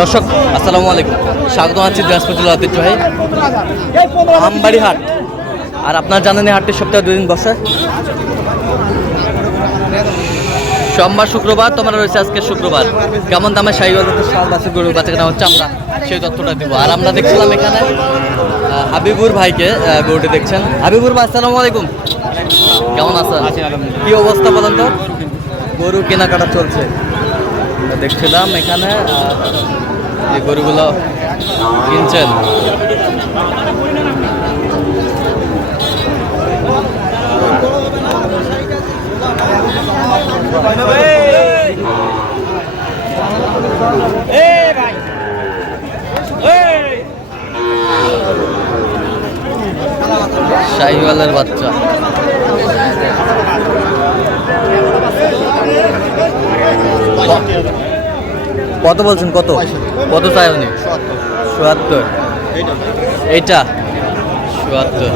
দর্শক আসসালামু আলাইকুম। স্বাগত আছি দিনাজপুর জেলা ঐতিহ্যবাহী আমবাড়ি হাট আর আপনার জানেন এই হাটটি সপ্তাহে দুদিন বসে। সোমবার শুক্রবার তোমার রয়েছে আজকে শুক্রবার। কেমন দামে শাল বাসে গরু বাচ্চা কেনা হচ্ছে আমরা সেই তথ্যটা দিব। আর আমরা দেখছিলাম এখানে হাবিবুর ভাইকে গরুটি দেখছেন। হাবিবুর ভাই আসসালামু আলাইকুম। কেমন আছেন? কি অবস্থা বলেন তো? গরু কেনাকাটা চলছে। দেখছিলাম এখানে গরুগুলো কিনছেন? শাহিওয়ালের বাচ্চা। কত বলছেন? কত? কত চাই উনি চুয়াত্তর এইটা? চুয়াত্তর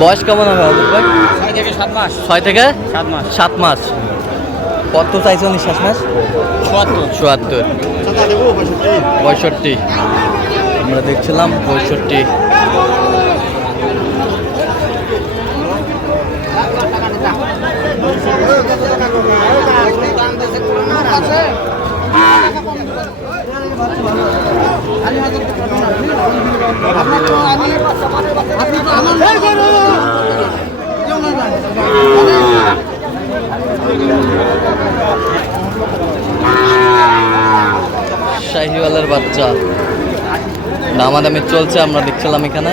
বয়স কেমন হবে অবুল ভাই? ছয় থেকে সাত মাস। ছয় থেকে? সাত মাস। সাত মাস। কত চাইছে উনি শেষ মাস? চুয়াত্তর চুয়াত্তর পঁয়ষট্টি। আমরা দেখছিলাম পঁয়ষট্টি। শাহিওয়ালের বাচ্চা। দামাদামি চলছে আমরা দেখছিলাম এখানে।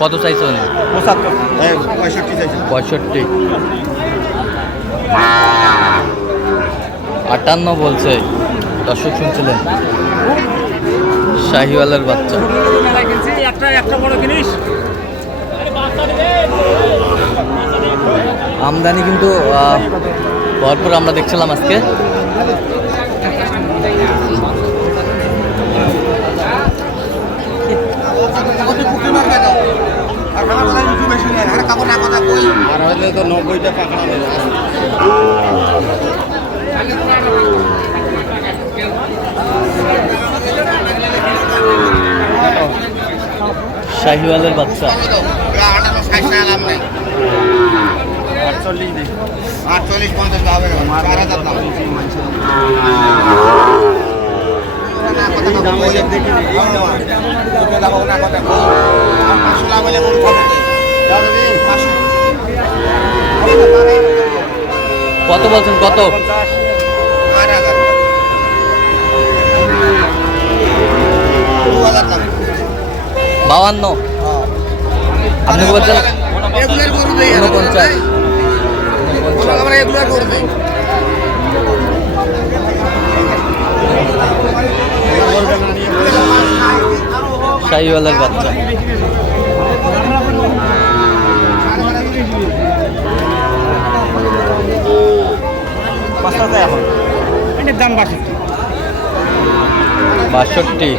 কত চাইছে পঁয়ষট্টি আটান্ন বলছে। দর্শক শুনছিলেন? শাহিওয়ালের বাচ্চা। আমদানি কিন্তু ভরপুর আমরা দেখছিলাম আজকে। তো নব্বইটা পাকা শাহিওয়ালের বাচ্চা। আটচল্লিশ দিন আটচল্লিশ পঞ্চাশ হবে চার হাজার দাম কত বলছেন কত? বাউান্ন। আপনি বলছেন উনপঞ্চাশ শাহিওয়ালের বাচ্চা। দাম বাষট্টি। বাষট্টি।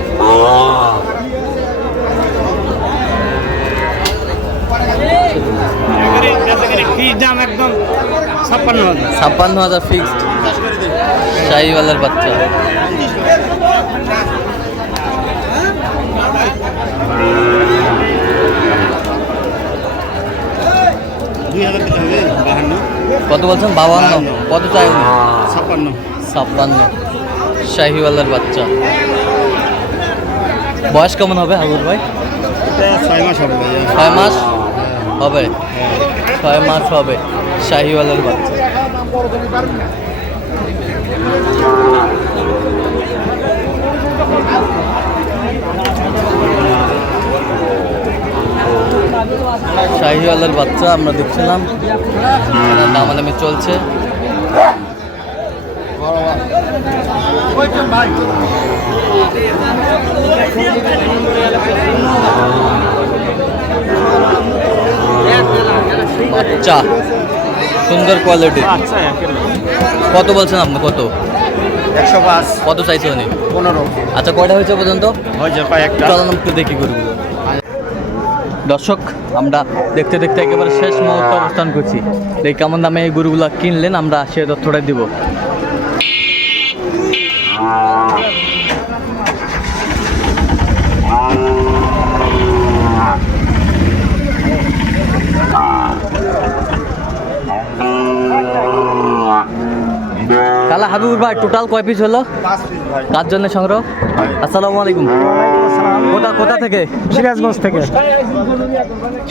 দাম একদম ছাপ্পান্ন হাজার। ছাপ্পান্ন হাজার ফিক্সড শাহিওয়ালের বাচ্চা। কত বলছেন? বাবান্ন কত চাই উনি? ছাপ্পান্ন। ছাপ্পান্ন। শাহিওয়ালের বাচ্চা। বয়স কেমন হবে হাবুর ভাই? ছয় মাস হবে ছয় মাস হবে? ছয় মাস হবে শাহিওয়ালের বাচ্চা। শাহিওয়ালের বাচ্চা আমরা দেখছিলাম। দামাদামি চলছে। বাচ্চা সুন্দর কোয়ালিটি কত বলছেন আপনি কত? একশো পাঁচ। কত চাইছে উনি পনেরো। আচ্ছা কয়টা হয়েছে পর্যন্ত? হয়েছে কয়েকটা। চলুন একটু দেখি গরুগুলো। দর্শক আমরা দেখতে দেখতে একেবারে শেষ মুহূর্তে অবস্থান করছি। এই কেমন দামে এই গরুগুলো কিনলেন আমরা সে তথ্যটা দিব। কালা হাবিবুর ভাই টোটাল কয় পিস হলো? কার জন্য সংগ্রহ? আসসালামু আলাইকুম। কোথা কোথা থেকে? সিরাজগঞ্জ থেকে।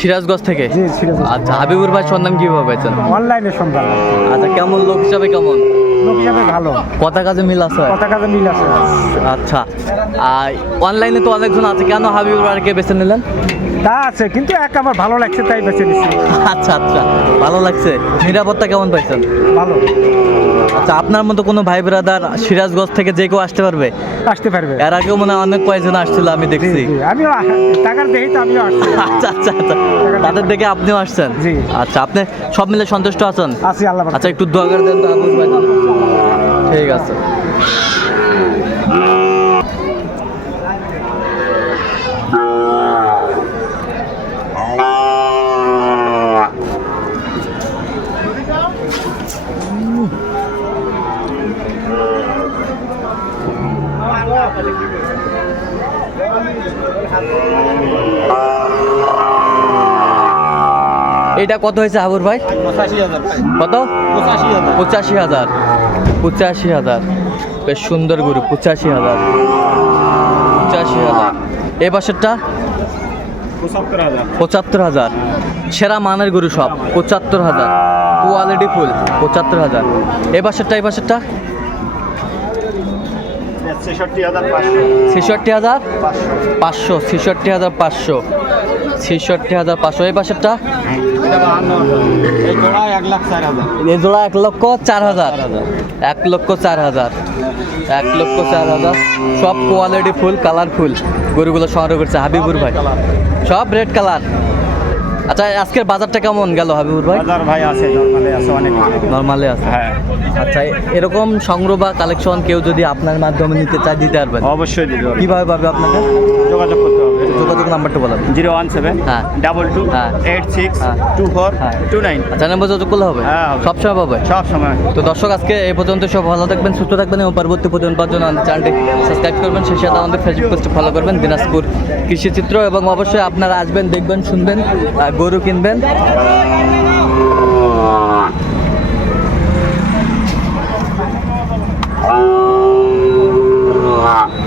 সিরাজগঞ্জ থেকে? আচ্ছা হাবিবুর ভাই সন্ধান কীভাবে পাইছেন? অনলাইনে সন্ধান। আচ্ছা কেমন লোক হিসাবে কেমন? লোক হিসাবে ভালো। কথা কাজে মিল আছে? কথা কাজে মিল আছে। আচ্ছা। আর অনলাইনে তো অনেকজন আছে। কেন হাবিবুর আরকে বেছে নিলেন? তা আছে কিন্তু এক আমার ভালো লাগছে তাই বেছে নিচ্ছি আচ্ছা আচ্ছা। ভালো লাগছে। নিরাপত্তা কেমন পাইছেন? ভালো। আচ্ছা আপনার মতো কোনো ভাই ব্রাদার সিরাজগঞ্জ থেকে যে কেউ আসতে পারবে? আসতে পারবে। এর আগেও মনে হয় অনেক কয়েকজন আসছিল আমি দেখছি। জি। আমিও আ- টাকার দেখি তো আমিও আসছি। আচ্ছা আচ্ছা আচ্ছা। তাদের দেখে আপনিও আসছেন? জি। আচ্ছা আপনি সব মিলে সন্তুষ্ট আছেন? আছি আল্লাহ আচ্ছা একটু দোয়া করে দেন তো ঠিক আছে। এটা কত হয়েছে হাবুর ভাই? কত? পঁচাশি হাজার। পঁচাশি হাজার। বেশ সুন্দর গরু, পঁচাশি হাজার। পঁচাশি হাজার। এ বছরটা পঁচাত্তর হাজার। সেরা মানের গরু সব, পঁচাত্তর হাজার। কোয়ালিটি ফুল, পঁচাত্তর হাজার। এ বছরটা এ বছরটা ছেষট্টি হাজার পাঁচশো। ছেষট্টি হাজার পাঁচশো। ছেষট্টি হাজার পাঁচশো। এই হাজার এই জোড়া এক লক্ষ চার হাজার। এক লক্ষ চার হাজার। এক লক্ষ চার হাজার। সব কোয়ালিটি ফুল কালারফুল গরুগুলো সংগ্রহ করছে হাবিবুর ভাই। সব রেড কালার আচ্ছা আজকের বাজারটা কেমন গেল হাবিবুর ভাই? বাজার ভাই আছে নরমালে আছে অনেক নরমালে আছে। হ্যাঁ। আচ্ছা এরকম সংগ্রহ বা কালেকশন কেউ যদি আপনার মাধ্যমে নিতে চায় দিতে পারবেন? অবশ্যই দিতে পারবেন কীভাবে পাবে আপনাকে? যোগাযোগ করতে হবে। নাম্বারটা বলা জিরো ওয়ান সেভেন হ্যাঁ। ডাবল টু হ্যাঁ। এইট সিক্স হ্যাঁ। টু ফোর হ্যাঁ। Two nine. আচ্ছা নাম্বার যত করলে হবে? হ্যাঁ, সবসময় পাবে? সবসময় তো দর্শক আজকে এই পর্যন্ত সব ভালো থাকবেন সুস্থ থাকবেন এবং পরবর্তী পর্যন্ত পাওয়ার জন্য আমাদের চ্যানেলটি সাবস্ক্রাইব করবেন। সেই সাথে আমাদের ফেসবুক পেজটি ফলো করবেন দিনাজপুর কৃষিচিত্র এবং অবশ্যই আপনারা আসবেন দেখবেন শুনবেন গরু কিনবেন। Ah.